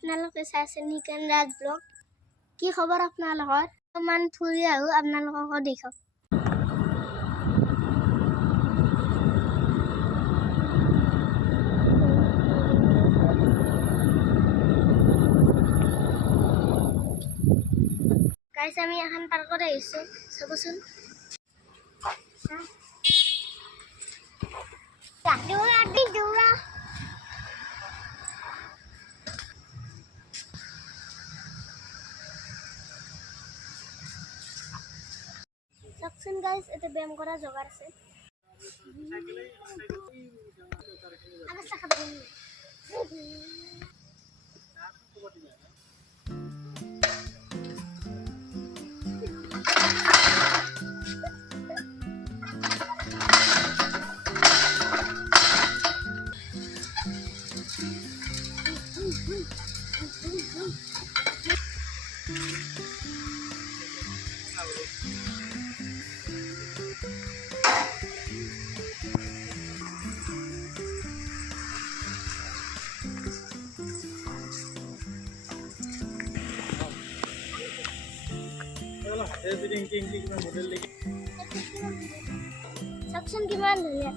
আপোনালোকে চাইছে নিকেন ৰাজ ব্লগ। কি খবৰ আপোনালোকৰ? অকণমান ফুৰি আহোঁ, আপোনালোককো দেখক। গাইজ আমি এখন পাৰ্কত আহিছোঁ, চাবচোন। চাওকচোন গাইজ, এটা ব্যায়াম কৰা জেগা আছে। চাওকচোন কিমান ধুনীয়া।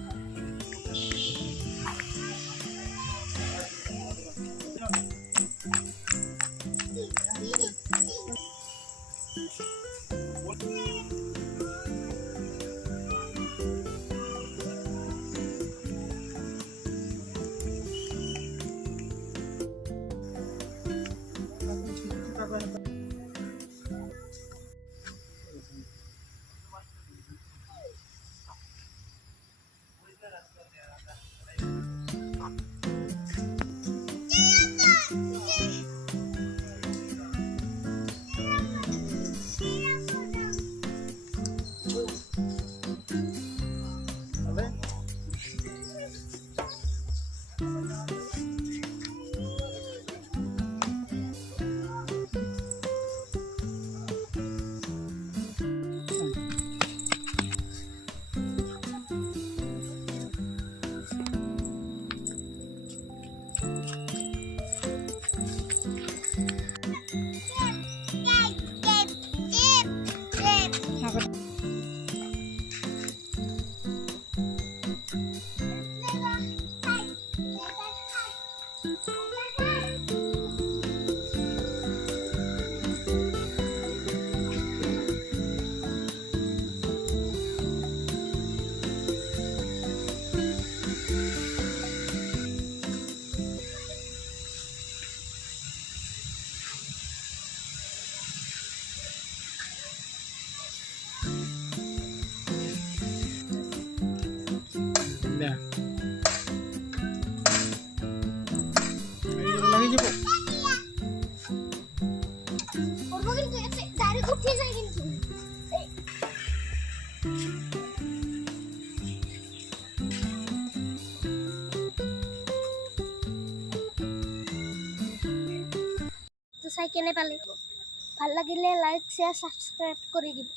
চাই কেনে পালে ভাল লাগিলে লাইক, শ্বেয়াৰ, সাবস্ক্ৰাইব কৰি দিব।